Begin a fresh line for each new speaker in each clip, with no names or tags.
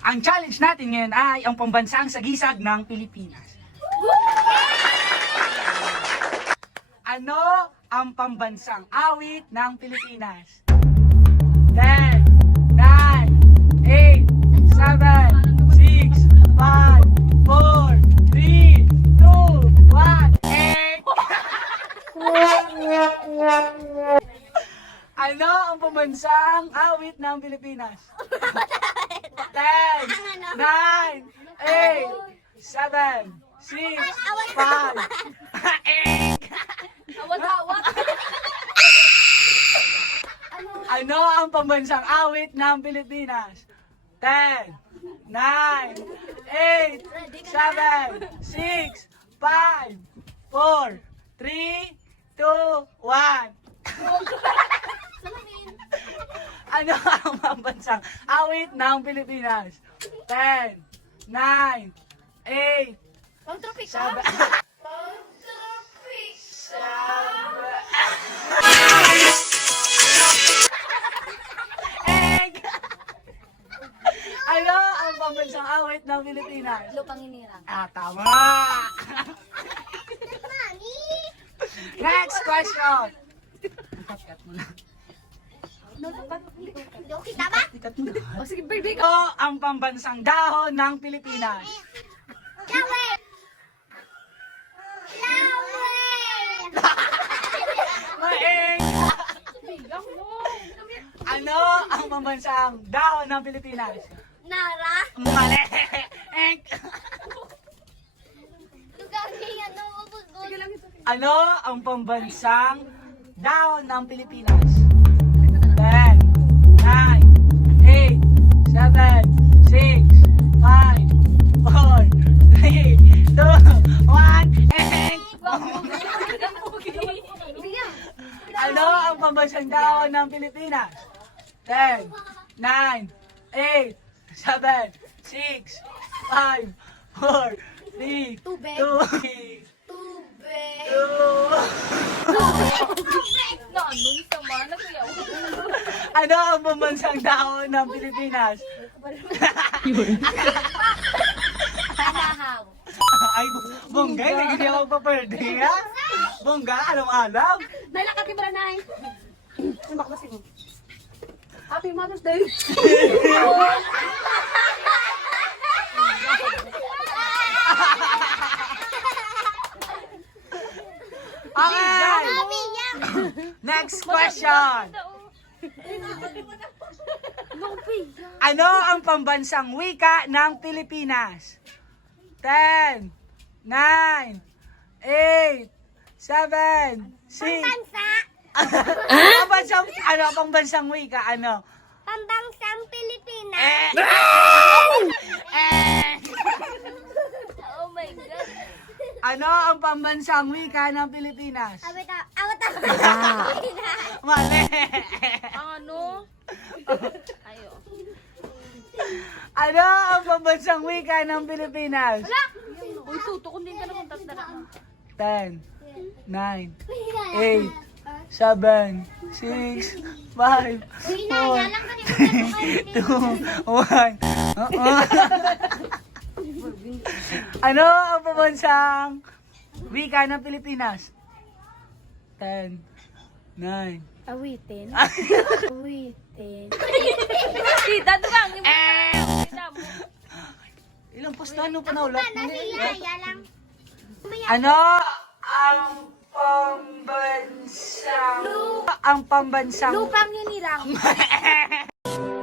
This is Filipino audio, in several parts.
Ang challenge natin ngayon ay ang pambansang sagisag ng Pilipinas. Ano ang pambansang awit ng Pilipinas? 10, 9, 8, 7, 6, 5, 4, 3, 2, 1, eh! Ano ang pambansang awit ng Pilipinas? 10, 9, 8, 7, 6, 5, 8!
Awat-awat.
Ano ang pambansang awit ng Pilipinas? 10, 9, 8, 7, 6, 5, 4, 3, 2, 1. Ano ang pambansang awit ng Pilipinas? 10, 9, 8,
Pang tropika.
7, Egg! Ano ang pambansang awit ng Pilipinas?
Lupang inirang.
Ah, tama! Next question! Cut mo na.
Okay, tama?
Cut mo na.
O sige, ka.
Ito ang pambansang dahon ng Pilipinas.
Lawe!
Maeng! Ano ang pambansang dahon ng Pilipinas?
Nara?
Mali!
Ano, ubod-ubod. Sige lang ito.
Ano ang pambansang dahon ng Pilipinas? 7, 6, 5, 4, 3, 2, 1, Eng! Ano ang pambansang dahon ng Pilipinas? 10, 9, 8, 7, 6, 5, 4, 3, 2,
Tubig.
2,
Tubig.
Na ano sa mana kuya?
Ano ang pambansang dahon ng Pilipinas?
Anahaw.
Ay, bongga, hindi ako magpaperde, ha? Bongga, anong alam?
Nalakati mo na, Nay. Ano ba kasi mo? Happy Mother's Day.
Okay! Next question! Ano ang pambansang wika ng Pilipinas? 10, 9, 8, 7, 6.
Pambansa.
Pambansang, ano ang pambansang wika? Ano?
Pambansang Pilipinas.
Eh! eh! Ano ang pambansang wika ng Pilipinas?
Awit awat
Mali!
Ano? Ayo.
Ano ang pambansang wika ng Pilipinas?
Uy, tuto ko din ka naman tagtara.
10, 9, 8, 7, 6, 5, 4, 2, 1. Ano ang pambansang wika ng Pilipinas? 10, 9.
Awitin. Awitin.
Tita, dugang.
Eh!
Tita mo.
Ilang posto ano pa naulat?
Yaya lang.
Ano ang pambansang ang pambansang
Lupang hinirang.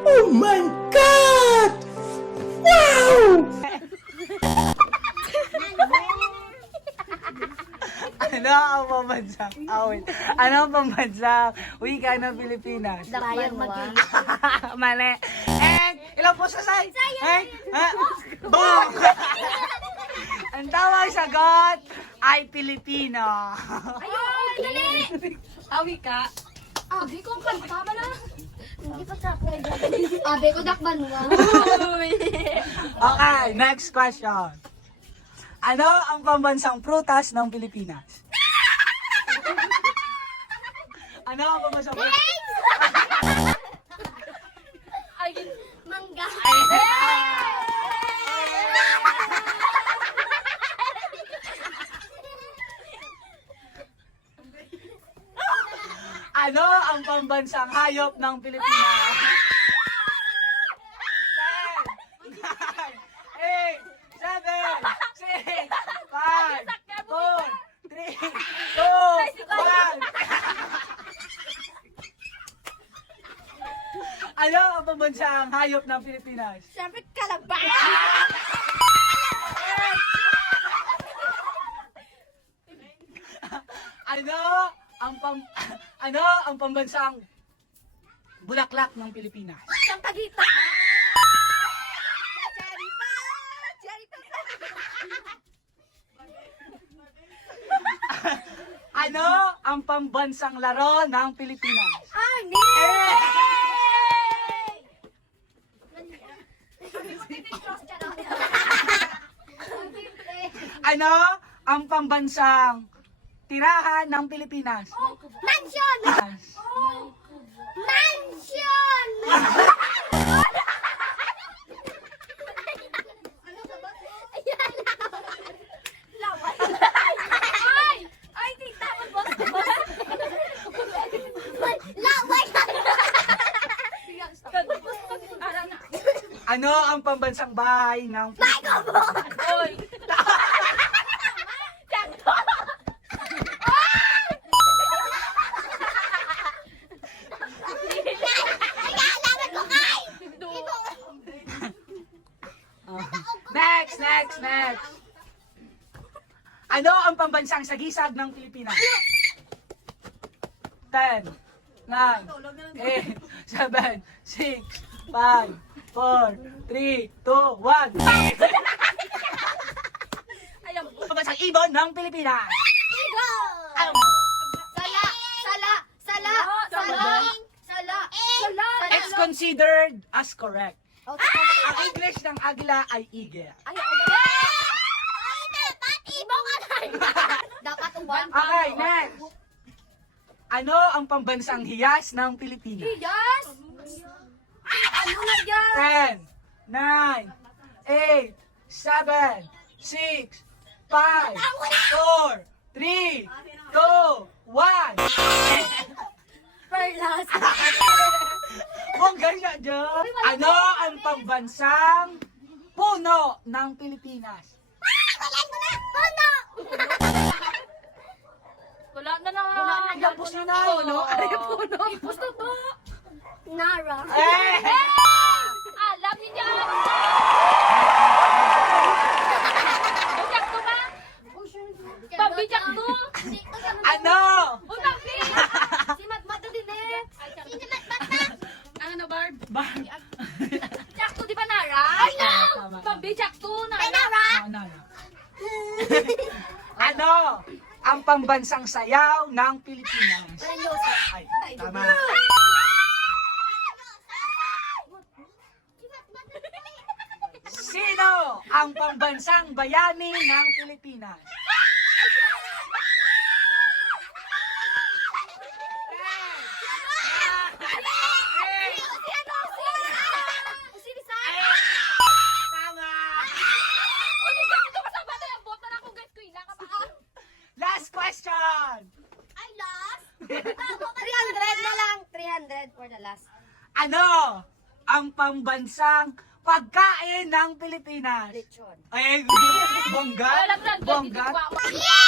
Oh my god! Wow! ano ang pambansang awit? Ano ang pambansang wika ng Pilipinas?
Dakbayang mag
Mali. Eh, ilang puso say? Eh, ha? Boom! Ang tawag sagot ay Pilipino.
Ayun, dali.
Awi ka.
Abi ko kanta ba na? Hindi pa sa ako. Abi ko dakban mo.
Okay, next question. Ano ang pambansang prutas ng Pilipinas? ano ang pambansang prutas?
Ayun,
mangga.
Ano ang pambansang hayop ng Pilipinas? Ano ang pambansang hayop ng Pilipinas?
Siyempre, kalabang.
Ano ang pam ano ang pambansang bulaklak ng Pilipinas?
Siyang tagita. Cherry pa! Cherry pa!
Ano ang pambansang laro ng Pilipinas?
Ani!
Ano ang pambansang tirahan ng Pilipinas?
Mansion! Mansion! Laway. Ay! Ay, tita, magbos Laway!
Ano ang pambansang bahay ng
Michael Moore!
Oy.
Next, next, next. Ano ang pambansang sagisag ng Pilipinas? 10, 9, 8, 7, 6, 5, 4, 3, 2, 1.
Alam.
Pambansang ibon ng Pilipinas.
Eagle!
Ang
Sala! Sala! Sala! Sala! Sala! Sala!
It's considered as correct.
Okay.
Ang English ng agila ay eagle.
Ay, okay. Ay, dapat ibong ka Dapat one
Okay, next. Ano ang pambansang hiyas ng Pilipinas?
Yes! Ano na yan?
10, 9, 8, 7, 6, 5, 4, 3, 2, 1.
Perlas.
Ang ganda dyan. Ano ang pambansang puno ng Pilipinas?
Wala ko na! Puno!
Wala na lang.
Tapos na na, no?
puno? Ipos na ba?
Nara.
Eh!
Alam niya. Bijak to ba? Pabijak to.
Ano?
Uy, papi.
Si Matmato din eh. Si Matmata.
Ano na, Barb?
Ba-
Jak to, di ba, Nara?
Ay, no!
Pabijak to,
Ay,
Nara.
Nara!
Ano, pambansang sayaw ng Pilipinas? Ay, tama. Sino ang pambansang bayani ng Pilipinas?
Si Rizal.
Tama!
Uy, di ba ito kasama na yung bota na ako, guys. Kuila ka ba?
Last question!
I lost. 300 na lang. 300 for the last.
Ano ang pambansang pagkain ng Pilipinas?
Lechon.
Ay, bongga?
Bongga.
Yeah!